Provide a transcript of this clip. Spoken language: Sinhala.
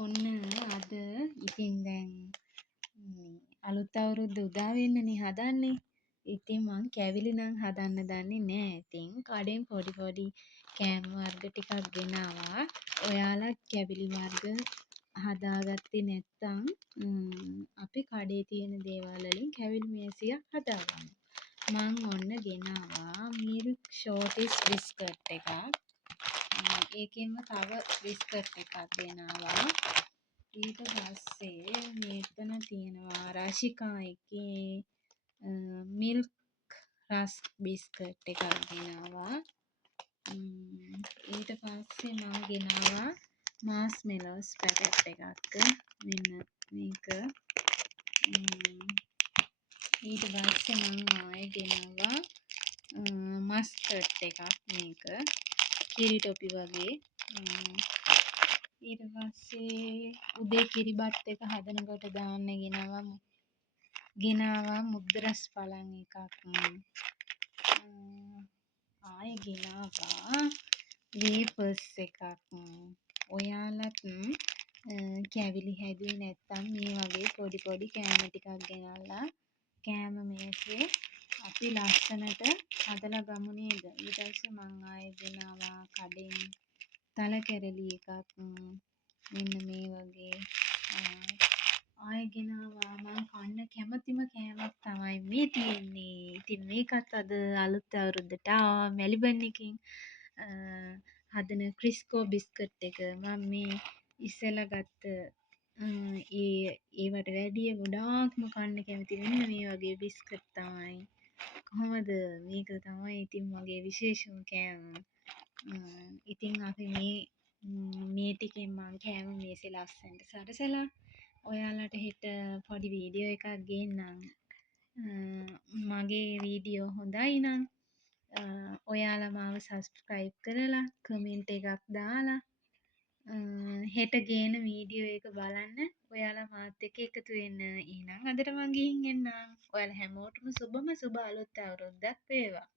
ඔන්න අද ඉතින් දැන් අලුත් අවුරුද්ද උදා වෙන්නනේ හදන්නේ. ඉතින් මං කැවිලි නම් හදන්න දන්නේ නෑ. ඉතින් කඩෙන් පොඩි පොඩි කෑම වර්ග ටිකක් ගෙනාවා. ඔයාලත් කැවිලි වර්ග හදාගත්තේ නැත්නම් අපි කඩේ තියෙන දේවල් වලින් කැවිලි මේසයක් හදාගමු. මං ඔන්න ගෙනාවා මිල්ක් ෂෝටිස් බිස්කට් එකක්. ඒකෙන්ම තව බිස්කට් එකක් ගෙනාවා. ඊට පස්සේ මෙතන තියෙනවා රශිකා එකේ මිල්ක් රස්ක් බිස්කට් එකක් ගෙනාවා. ඊට පස්සේ මම ගෙනාවා මාස්මෙලෝස් පැකට් එකක්. මෙන්න මේක. ඊට පස්සේ මම ආයෙ ගෙනාවා මස්ටර්ඩ් එකක් මේක. කිරි ටොපි වගේ. ඊට පස්සේ උදේ කිරිබත් එක හදනකොට දාන්න ගෙනාවා මුද්දරස් පළං එකක්. ආයෙ ගෙනාවා වේෆර්ස් එකක්. ඔයාලත් කැවිලි හැදුවේ නැත්නම් මේ වගේ පොඩි පොඩි කෑම ටිකක් ගෙනල්ලා කෑම මේසේ අපි ලස්සනට හදලා ගමු නේද? ඊට පස්සේ මං ආයෙ ගෙනාවා කඩෙන් තල කැරලි එකක්. මෙන්න මේ වගේ ආයෙ ගෙනාවා මං කන්න කැමතිම කෑමක් තමයි මේ තියෙන්නේ. ඉතින් මේකත් අද අලුත් අවුරුද්දට ආවා මෙල්බන් එකෙන් හදන ක්‍රිස්කෝ බිස්කට් එක. මම මේ ඉස්සෙල්ලා ගත්ත ඒවට වැඩිය ගොඩාක්ම කන්න කැමති මෙන්න මේ වගේ බිස්කට් තමයි. කොහොමද? මේක තමයි ඉතින් මගේ විශේෂම කෑම. ඉතින් අපි මේ ටිකෙන් මං කෑම මේසේ ලස්සනට සරසලා ඔයාලට හෙට පොඩි වීඩියෝ එකක් ගේන්නම්. මගේ වීඩියෝ හොඳයි නම් ඔයාලා මාව සබ්ස්ක්‍රයිබ් කරලා කමෙන්ට් එකක් දාලා හෙට ගේන වීඩියෝ එක බලන්න ඔයාලා මාත් එක්ක එකතු වෙන්න. එහෙනම් අදට මං ගිහින් එන්නම්. ඔයාලා හැමෝටම සුබම සුබ අලුත් අවුරුද්දක් වේවා.